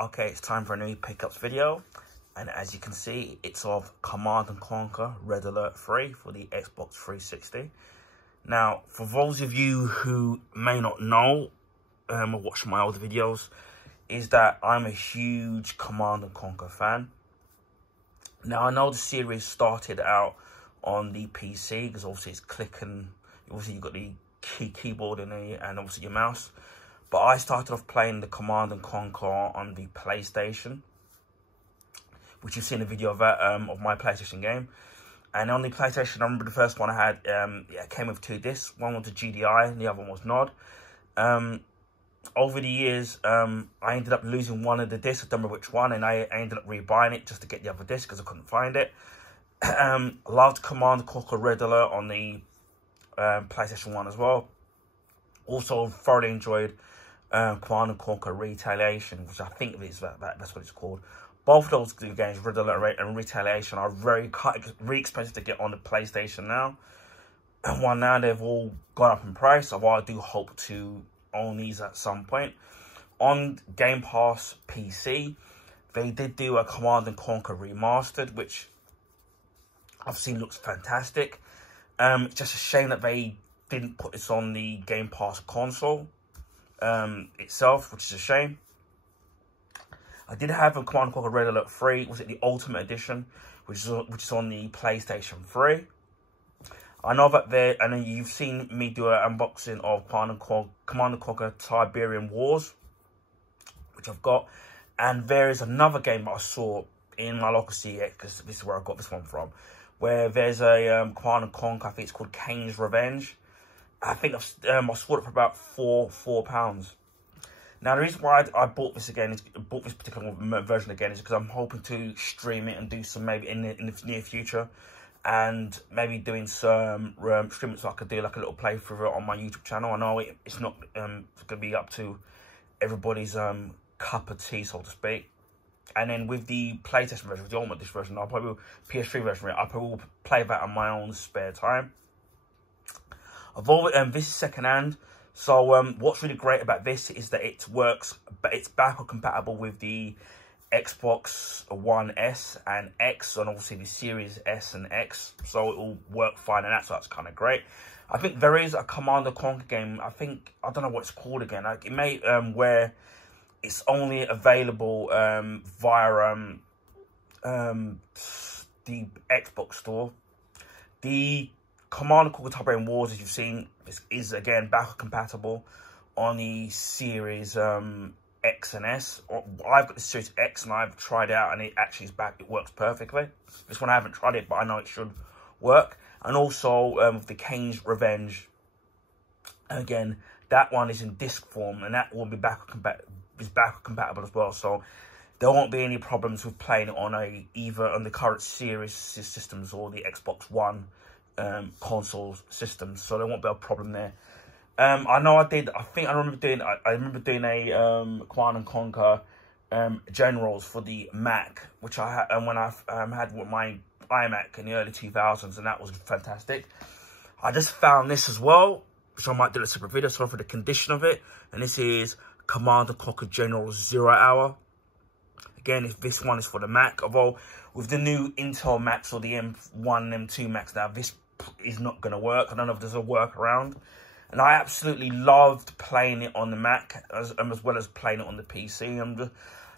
Okay, it's time for a new pickups video, and as you can see, it's of Command & Conquer Red Alert 3 for the Xbox 360. Now, for those of you who may not know or watch my older videos, is that I'm a huge Command & Conquer fan. Now, I know the series started out on the PC, because obviously it's clicking, obviously you've got the keyboard and obviously your mouse. But I started off playing the Command & Conquer on the PlayStation, which you've seen a video of that, of my PlayStation game. And on the PlayStation, I remember the first one I had, it came with 2 discs. One was the GDI and the other one was NOD. Over the years, I ended up losing one of the discs. I don't remember which one, and I ended up rebuying it just to get the other disc because I couldn't find it. Loved Command & Conquer Red Alert on the PlayStation 1 as well. Also thoroughly enjoyed Command & Conquer Retaliation, which I think that's what it's called. Both of those games, Red Alert and Retaliation, are very expensive to get on the PlayStation now. And while now they've all gone up in price, so I do hope to own these at some point. On Game Pass PC, they did do a Command & Conquer Remastered, which I've seen looks fantastic. It's just a shame that they didn't put this on the Game Pass console itself, which is a shame. I did have a Command & Conquer Red Alert 3, was it the Ultimate Edition, which is on the PlayStation 3. I know that and then you've seen me do an unboxing of Command & Conquer Tiberium Wars, which I've got. And there is another game that I saw in my local CX, because this is where I got this one from, where there's a Command & Conquer, I think it's called Kane's Revenge. I think I saw it for about £4. Now, the reason why I bought this again, bought this particular version again, is because I'm hoping to stream it and do some maybe in the near future, and maybe doing some streaming so I could do like a little playthrough on my YouTube channel. I know it's not going to be up to everybody's cup of tea, so to speak. And then with the PlayStation version, with the Ultimate Edition version, I'll probably PS3 version, I'll probably play that on my own spare time. This is secondhand, so what's really great about this is that it works, but it's backward compatible with the Xbox One S and X, and obviously the Series S and X, so it will work fine, and that's kind of great. I think there is a Command & Conquer game, I don't know what it's called again, it may, where it's only available via the Xbox store. The Command & Conquer Tiberium Wars, as you've seen, is again backward compatible on the Series X and S. I've got the Series X and I've tried it out, and it actually is back. It works perfectly. This one I haven't tried it, but I know it should work. And also with the Kane's Revenge, again, that one is in disc form, and that will be backward compatible as well. So there won't be any problems with playing it on either on the current Series systems or the Xbox One console systems, so there won't be a problem there. I know I remember doing a Command & Conquer Generals for the Mac, which I had, and when I had with my iMac in the early 2000s, and that was fantastic. I just found this as well, which I might do a separate video, sorry for the condition of it, and this is Command & Conquer Generals 0 Hour. Again, if this one is for the Mac, although with the new Intel Macs or the M1 and M2 Macs now, this is not going to work. I don't know if there's a workaround. And I absolutely loved playing it on the Mac as well as playing it on the PC. And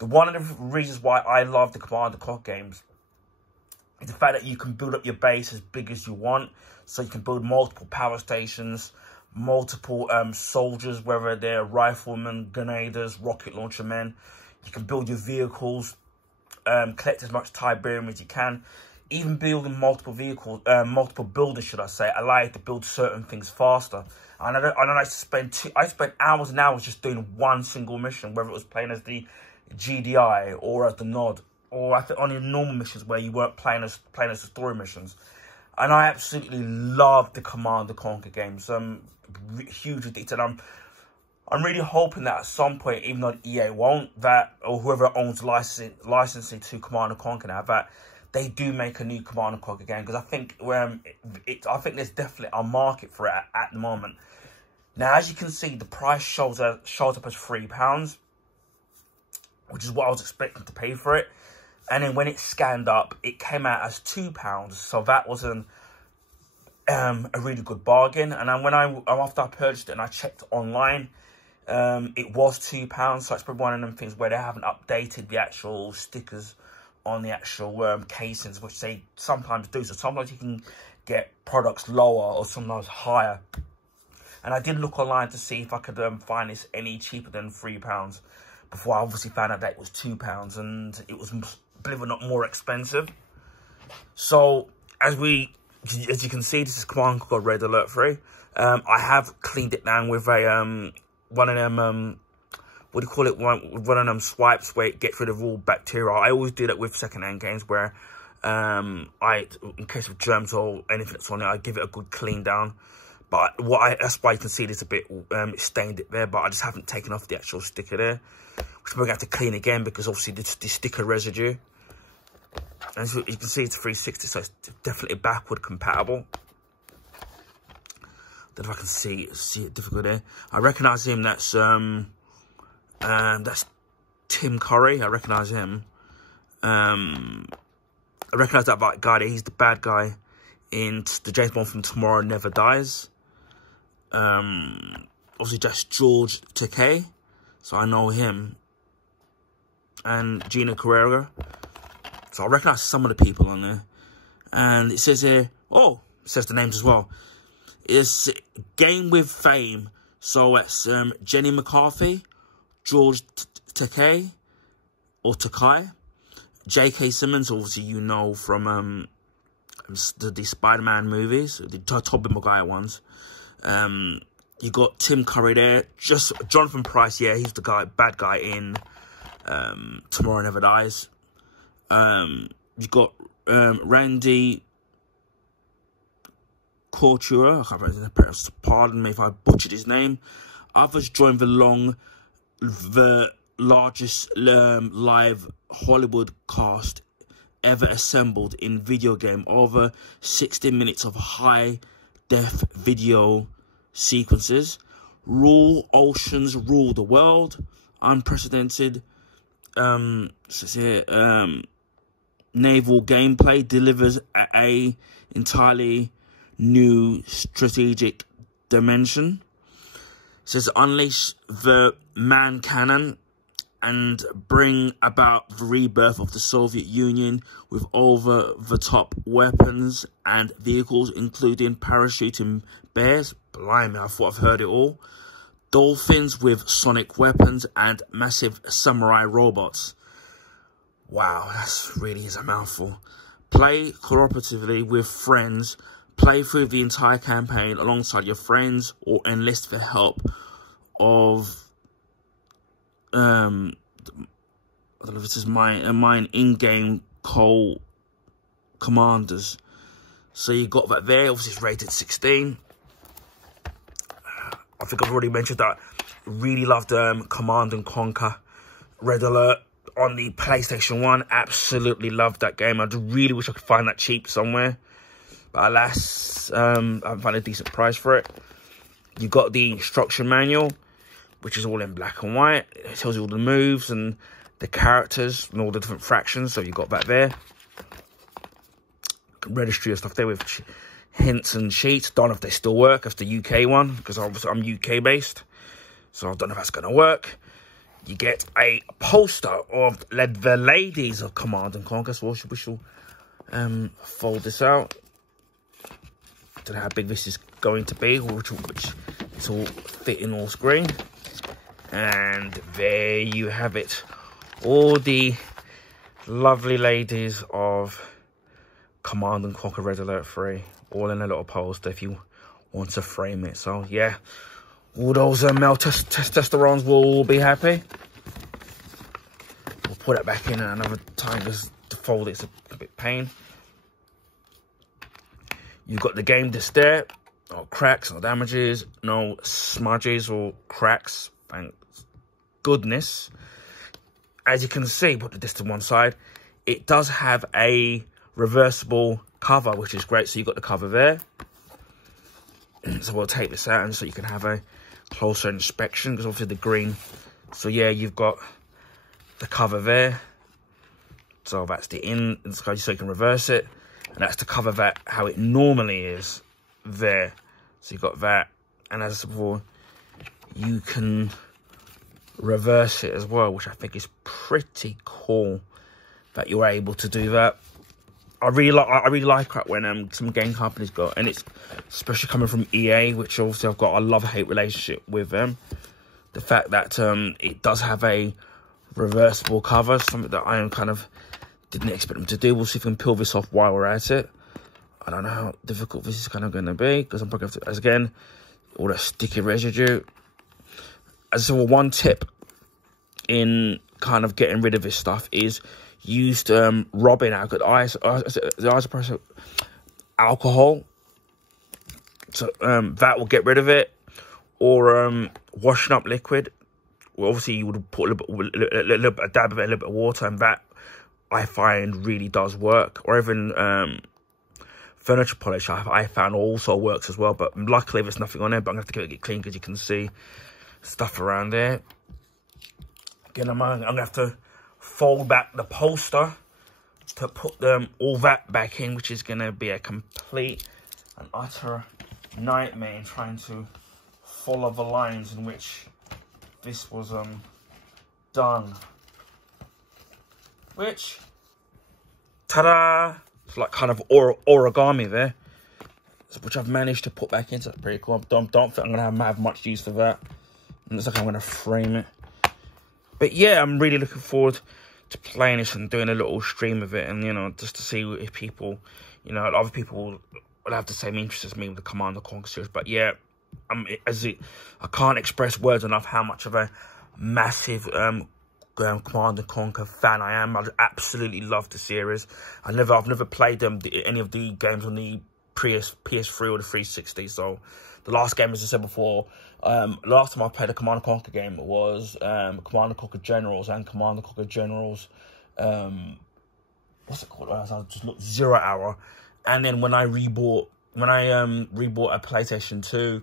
one of the reasons why I love the Command & Conquer games is the fact that you can build up your base as big as you want. So you can build multiple power stations, multiple soldiers, whether they're riflemen, grenadiers, rocket launcher men. You can build your vehicles, collect as much Tiberium as you can. Even building multiple vehicles, multiple buildings, should I say, allow you to build certain things faster. And I spent hours and hours just doing one single mission, whether it was playing as the GDI or as the NOD, or on your normal missions where you weren't playing as the story missions. And I absolutely love the Command & Conquer games. Hugely addicted. I'm really hoping that at some point, even though EA won't, or whoever owns licensing to Command & Conquer now, that they do make a new Command & Conquer game, because I think there's definitely a market for it at the moment. Now, as you can see, the price shows up as £3. which is what I was expecting to pay for it. And then when it scanned up, it came out as £2. So that was a really good bargain. And then after I purchased it and I checked online, it was £2. So it's probably one of them things where they haven't updated the actual stickers on the actual casings, which they sometimes do. So sometimes you can get products lower or sometimes higher. And I did look online to see if I could find this any cheaper than £3 before I obviously found out that it was £2, and it was, believe it or not, more expensive. So as you can see, this is Command & Conquer Red Alert 3. I have cleaned it down with a one of them what do you call it, one of them swipes where it gets rid of all bacteria. I always do that with second-hand games where in case of germs or anything that's on it, I give it a good clean down. But that's why you can see this a bit stained it there, but I just haven't taken off the actual sticker there, which I'm going to have to clean again because obviously this sticker residue. And as you can see, it's 360, so it's definitely backward compatible. Then if I can see it difficult there. I recognise him. That's Tim Curry. I recognise him. I recognise that guy there. He's the bad guy in the James Bond film Tomorrow Never Dies. Obviously that's George Takei, so I know him. And Gina Carrera. So I recognise some of the people on there. And it says here, oh, it says the names as well. It's Game with Fame. So it's Jenny McCarthy, George Takei, or Takai, J.K. Simmons, obviously you know from the Spider-Man movies, the Tobey Maguire ones. You got Tim Curry there, just Jonathan Pryce, yeah, he's the bad guy in Tomorrow Never Dies. You got Randy Couture, I can't remember, pardon me if I butchered his name. Others joined the largest live Hollywood cast ever assembled in video game. Over 60 minutes of high-def video sequences. Oceans rule the world. Unprecedented naval gameplay delivers a entirely new strategic dimension. It says unleash the man cannon and bring about the rebirth of the Soviet Union with over-the-top weapons and vehicles, including parachuting bears. Blimey, I thought I've heard it all. Dolphins with sonic weapons and massive samurai robots. Wow, that's really is a mouthful. Play cooperatively with friends. Play through the entire campaign alongside your friends or enlist the help of I don't know if this is mine in-game co-commanders. So you got that there. Obviously it's rated 16. I think I've already mentioned that. Really loved Command & Conquer Red Alert on the PlayStation 1. Absolutely loved that game. I really wish I could find that cheap somewhere. But alas, I haven't found a decent price for it. You got the instruction manual, which is all in black and white. It tells you all the moves and the characters and all the different fractions. So you got that there. Registry and stuff there with hints and sheets. Don't know if they still work. That's the UK one, because obviously I'm UK based. So I don't know if that's going to work. You get a poster of the ladies of Command & Conquer. So we shall fold this out. Don't know how big this is going to be, which it's all fit in all screen. And there you have it. All the lovely ladies of Command & Conquer Red Alert 3. All in a little poster if you want to frame it. So, yeah. All those male testosterons will all be happy. We'll put it back in at another time just to fold it. It's a bit pain. You've got the game disc there. No cracks, no damages, no smudges or cracks. Thank goodness. As you can see, put the disc to one side. It does have a reversible cover, which is great. So you've got the cover there. So we'll take this out and so you can have a closer inspection, because obviously the green. So yeah, you've got the cover there. So that's the in, so you can reverse it. And that's the cover that how it normally is there. So you've got that. And as I said before, you can reverse it as well, which I think is pretty cool that you're able to do that. I really like that when some game companies got, and it's especially coming from EA, which obviously I've got a love-hate relationship with them. The fact that it does have a reversible cover, something that I kind of didn't expect them to do. We'll see if we can peel this off while we're at it. I don't know how difficult this is kind of going to be, because I'm probably going to, as again, all that sticky residue. As well, one tip in kind of getting rid of this stuff is used rubbing alcohol, alcohol. So that will get rid of it. Or washing up liquid. Well, obviously you would put a dab of it, a little bit of water, and that I find really does work. Or even furniture polish, I found also works as well. But luckily there's nothing on it. But I'm gonna have to get it clean because you can see stuff around there. Again, I'm gonna have to fold back the poster to put all that back in, which is gonna be a complete and utter nightmare in trying to follow the lines in which this was done. Which, ta-da! It's like kind of origami there, which I've managed to put back in. So that's pretty cool. Don't think I'm gonna have much use for that. It looks like I'm gonna frame it. But yeah, I'm really looking forward to playing this and doing a little stream of it, and you know, just to see if people, you know, other people will have the same interest as me with the Command & Conquer series. But yeah, I can't express words enough how much of a massive Command & Conquer fan I am. I absolutely love the series. I've never played any of the games on the PS3 or the 360. So the last game, as I said before, last time I played a Command & Conquer game was Command & Conquer Generals and Command & Conquer Generals. What's it called? I just looked, 0 Hour. And then when I rebought a PlayStation 2.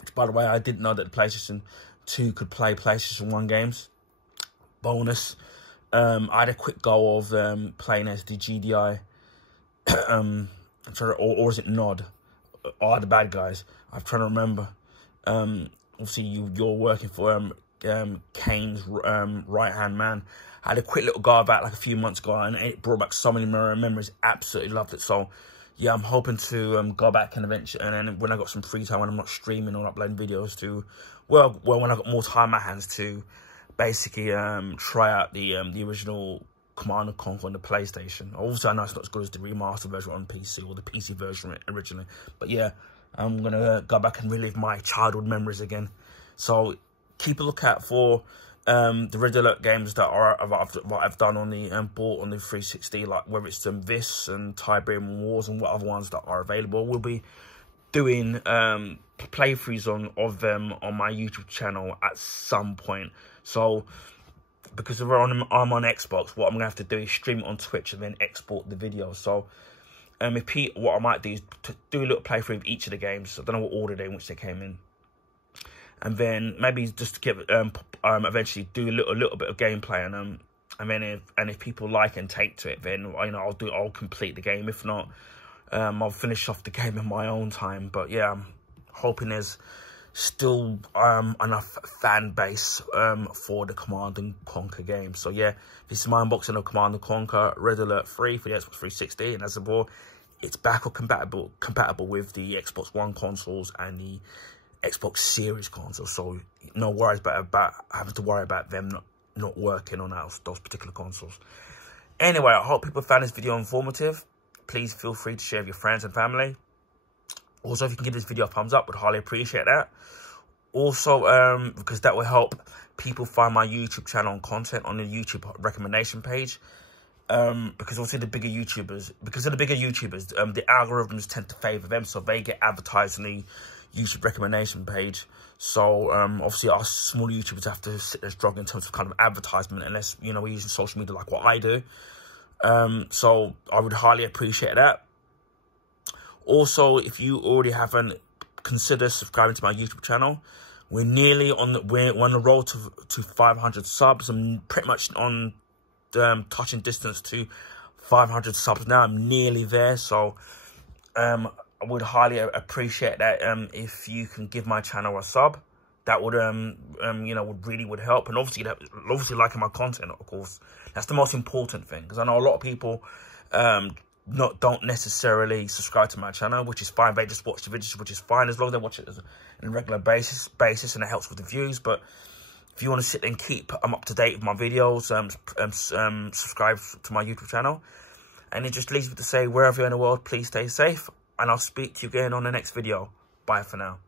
Which, by the way, I didn't know that the PlayStation 2 could play PlayStation 1 games. Bonus. I had a quick go of playing as the GDI. Or is it Nod? Are the bad guys? I'm trying to remember. Obviously, you're working for Kane's right-hand man. I had a quick little go of that like a few months ago, and it brought back so many memories. Absolutely loved it. So yeah, I'm hoping to go back and eventually, and then when I got some free time, when I'm not streaming or uploading videos, to well, when I got more time on my hands, to basically try out the original Command & Conquer on the PlayStation. Also, I know it's not as good as the remastered version on PC or the PC version originally, but yeah, I'm gonna go back and relive my childhood memories again. So keep a lookout for the Red Alert games that I've done on the bought on the 360, like whether it's this and Tiberium Wars and what other ones that are available. We'll be doing playthroughs of them on my YouTube channel at some point. So because I'm on Xbox, what I'm gonna have to do is stream it on Twitch and then export the video. So what I might do is to do a little playthrough of each of the games. I don't know what order in which they came in. And then maybe just to give eventually do a little bit of gameplay, and then if people like and take to it, then you know I'll complete the game. If not, I'll finish off the game in my own time. But yeah, I'm hoping there's still enough fan base for the Command & Conquer game. So yeah, this is my unboxing of Command & Conquer Red Alert 3 for the Xbox 360, and as a before, it's backward compatible with the Xbox One consoles and the Xbox Series consoles, so no worries about having to worry about them not working on those particular consoles. Anyway, I hope people found this video informative. Please feel free to share with your friends and family. Also, if you can give this video a thumbs up, would highly appreciate that. Also, because that will help people find my YouTube channel and content on the YouTube recommendation page. Because obviously the bigger YouTubers, the algorithms tend to favor them, so they get advertised on the YouTube recommendation page. So obviously us small YouTubers have to sit there struggling in terms of kind of advertisement, unless you know we're using social media like what I do. So I would highly appreciate that. Also, if you already haven't, consider subscribing to my YouTube channel. We're nearly on the road to 500 subs. I'm pretty much on touching distance to 500 subs now. I'm nearly there, so I would highly appreciate that if you can give my channel a sub. That would you know, would help. And obviously liking my content, of course, that's the most important thing, because I know a lot of people don't necessarily subscribe to my channel, which is fine. They just watch the videos, which is fine, as long as they watch it on a regular basis, and it helps with the views. But if you want to sit and keep up to date with my videos, subscribe to my YouTube channel. And it just leaves me to say, wherever you're in the world, please stay safe, and I'll speak to you again on the next video. Bye for now.